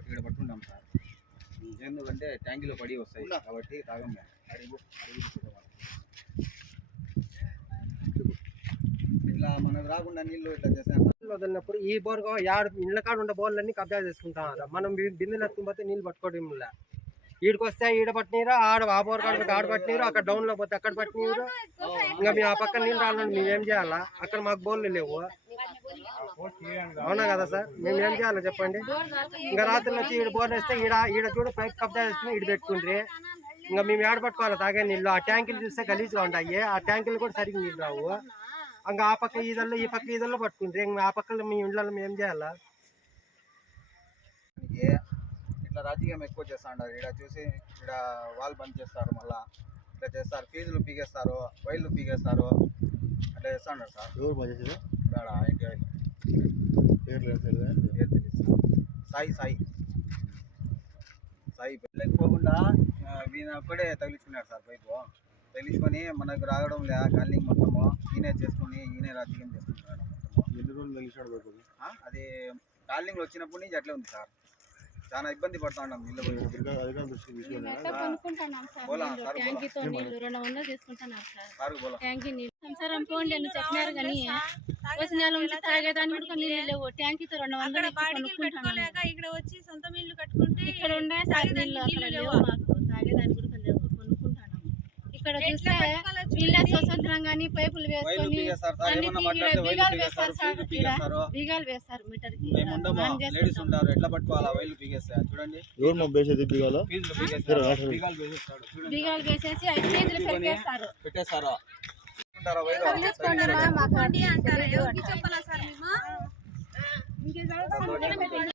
ఇక్కడ పట్టుకుంటాం సార్. ఎందుకంటే ట్యాంకీలో పడి వస్తాయి కాబట్టి తాగం అడుగు. ఇట్లా మనకు రాకుండా నీళ్ళు ఇట్లా చేసాం సార్. వదిలినప్పుడు ఈ బోర్ యాడ ఇళ్ళ కాడ ఉండే బోర్లన్నీ కబ్జా చేసుకుంటాం మనం బిందెలు ఎత్తుకుపోతే నీళ్ళు పట్టుకోవడం లే. ఈడికి వస్తే ఈడ పట్టినీరు ఆడ ఆ బోర్ కాడ ఆడ పట్టినీరు అక్కడ డౌన్లో పోతే అక్కడ పట్టినీరు. ఇంకా మేము ఆ పక్క నీళ్ళు రావాలంటే మేము ఏం చేయాలా? అక్కడ మాకు బోర్లు లేవు. అవునా కదా సార్? మేము ఏం చేయాలి చెప్పండి. ఇంకా రాత్రులు వచ్చి ఈడ బోర్ వేస్తే ఈడ ఈడ చూడ పైప్ కబ్జా చేసుకుని ఈడ పెట్టుకుండ్రి. ఇంకా మేము ఏడ పట్టుకోవాలి తాగే నీళ్ళు. ఆ ట్యాంకులు చూస్తే గలీజ్గా ఉంటాయి ఆ ట్యాంకులు కూడా సరిగ్గా నీళ్ళు రావు. ఇంకా ఆ పక్క ఈదల్లో ఈ పక్క ఈదల్లో పట్టుకుంటారు ఇంకా ఆ పక్కలో మీ ఇండ్లలో మేము ఏం చేయాలా? ఇట్లా రాజకీయం ఎక్కువ చేస్తా ఉంటారు ఇక్కడ చూసి ఇక్కడ వాళ్ళు బంద్ చేస్తారు మళ్ళా. ఇట్లా చేస్తారు. ఫీజులు పీకేస్తారు. వైర్లు పీకేస్తారు. అట్లా చేస్తా ఉంటారు సార్. ఎవరు బాగా చేసేది? ఇక్కడ ఇంటి. పేర్లు? పేరు సాయి సాయి. సాయి లేకపోకుండా వీణ ఒక్కడే తగిలించుకున్నాడు సార్ పైపు. తగిలించుకొని మనకు రావడం లే కాలనీ మొత్తము ఈయనే చేసుకొని ఈయనే రాజకీయం చేసుకుంటున్నాడు మొత్తము. ఎన్ని రోజులు అది కాలనీలో వచ్చినప్పటి నుంచి అట్లే ఉంది సార్. చాలా ఇబ్బంది పడుతూ ఉన్నాం నీళ్ళు పోయి అధికారులు కొనుక్కుంటున్నాం సార్. ట్యాంకీతో నీళ్ళు రెండు వందలు తీసుకుంటున్నాం సార్. ట్యాంకీ నీళ్ళు. సంసారం పోండి అని చెప్పినారు కానీ వచ్చిన నెల నుంచి తాగేదానికి కూడా నీళ్ళు లేవు. ట్యాంకీతో రెండు వందలు ఇక్కడ వచ్చి సొంత ఇల్లు కట్టుకుంటే ఇక్కడ ఉండే సార్ తాగేదానికి నీళ్ళు అక్కడ నీళ్ళు లేవు లేవా? మాకు తాగేదానికి కూడా లేవు కొనుక్కుంటున్నాం ఇక్కడ చూస్తే కట్టుకోవాలో వీళ్ళే చూడండి. స్వతంత్రం కానీ పైపులు వేసుకొని బీగాలు వేస్తారు సార్ బీగాలు వేస్తారు మీటర్కి లేడీస్. ఉంటారు ఎట్లా పట్టుకోవాలా? వైర్లు చూడండి. ఎవరు. బీగాలు వేసేసి ఐదు కేజీలు పెట్టేస్తారు? అంటారు తెలీదు ఎవరికి అట్లా. చెప్పాలా సార్ మేము తాగేదానికి